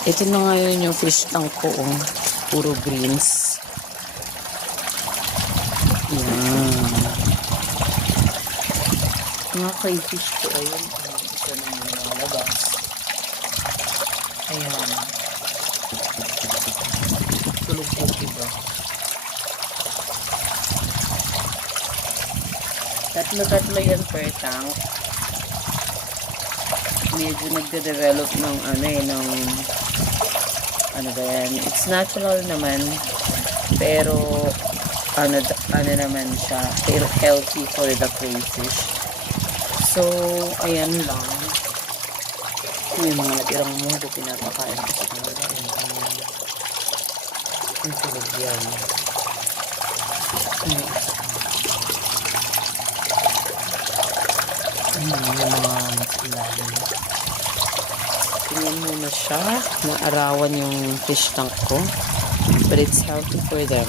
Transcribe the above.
Ito na ngayon yung fish tank ko, oh. Puro greens. Yan. Mga crayfish ko, ayun. Ito na yung mga labas. Ayan. Tulog po iba. Tatlo yan per tank. Medyo nagde-develop ng ano ba yan, it's natural naman, pero ano naman siya, pero healthy for the crayfish. So ayan lang yung mga natirang mundo, pinapakain ko sa kanila. Ang tulog yan. Yung mga ilalim. Tingnan mo na siya. Naarawan yung fish tank ko. But it's healthy for them.